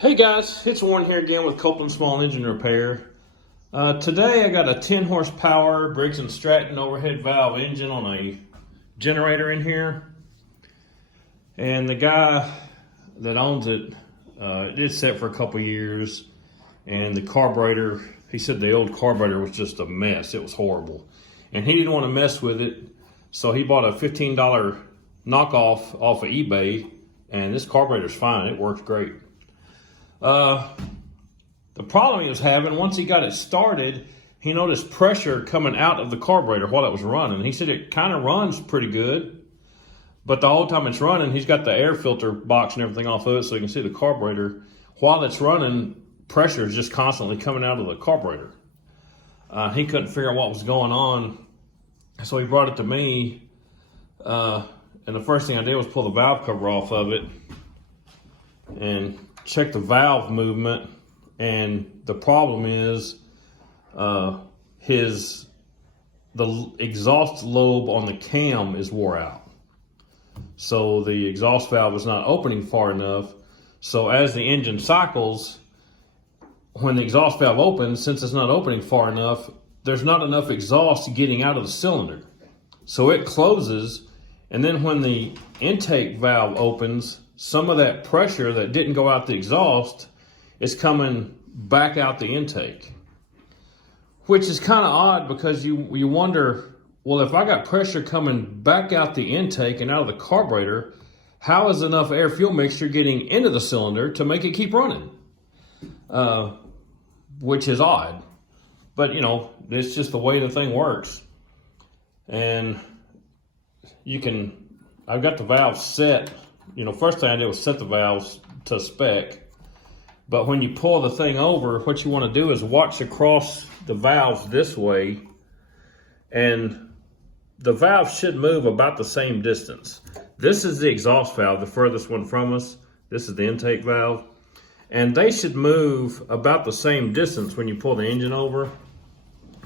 Hey guys, it's Warren here again with Copeland Small Engine Repair. Today I got a 10 horsepower Briggs & Stratton overhead valve engine on a generator in here. And the guy that owns it, it's set for a couple years. And the carburetor, he said the old carburetor was just a mess. It was horrible. And he didn't want to mess with it. So he bought a $15 knockoff off of eBay. And this carburetor's fine, it works great. The problem he was having, once he got it started, he noticed pressure coming out of the carburetor while it was running. He said it kind of runs pretty good, but the whole time it's running, he's got the air filter box and everything off of it so you can see the carburetor. While it's running, pressure is just constantly coming out of the carburetor. He couldn't figure out what was going on, so he brought it to me, and the first thing I did was pull the valve cover off of it and check the valve movement. And the problem is the exhaust lobe on the cam is wore out. So the exhaust valve is not opening far enough. So as the engine cycles, when the exhaust valve opens, since it's not opening far enough, there's not enough exhaust getting out of the cylinder. So it closes, and then when the intake valve opens, some of that pressure that didn't go out the exhaust is coming back out the intake, which is kind of odd because you wonder, well, if I got pressure coming back out the intake and out of the carburetor, how is enough air fuel mixture getting into the cylinder to make it keep running? Which is odd, but you know, it's just the way the thing works. And I've got the valve set. You know, first thing I did was set the valves to spec. But when you pull the thing over, what you want to do is watch across the valves this way, and the valve should move about the same distance. This is the exhaust valve, the furthest one from us. This is the intake valve. And they should move about the same distance when you pull the engine over.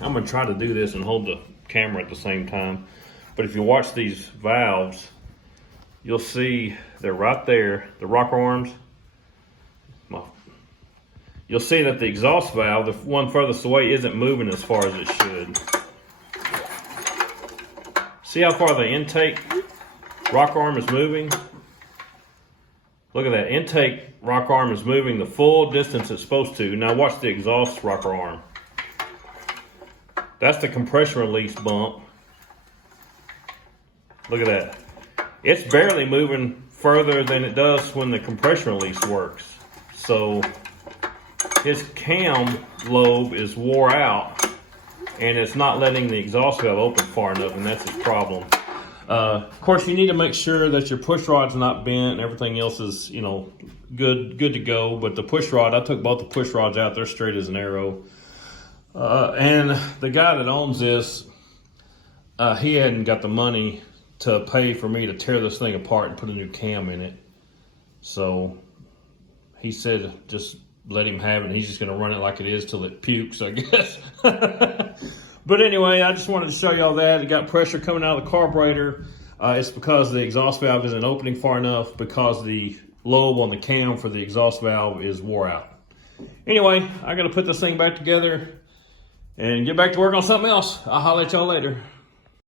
I'm going to try to do this and hold the camera at the same time. But if you watch these valves, you'll see they're right there, the rocker arms. You'll see that the exhaust valve, the one furthest away, isn't moving as far as it should. See how far the intake rocker arm is moving? Look at that, intake rocker arm is moving the full distance it's supposed to. Now watch the exhaust rocker arm. That's the compression release bump. Look at that. It's barely moving further than it does when the compression release works. So his cam lobe is wore out and it's not letting the exhaust valve open far enough, and that's his problem. Of course, you need to make sure that your push rod's not bent and everything else is, you know, good to go. But the push rod, I took both the push rods out. They're straight as an arrow. And the guy that owns this, he hadn't got the money to pay for me to tear this thing apart and put a new cam in it. So he said just let him have it. He's just gonna run it like it is till it pukes, I guess. But anyway, I just wanted to show y'all that. It got pressure coming out of the carburetor. It's because the exhaust valve isn't opening far enough, because the lobe on the cam for the exhaust valve is wore out. Anyway, I gotta put this thing back together and get back to work on something else. I'll holler at y'all later.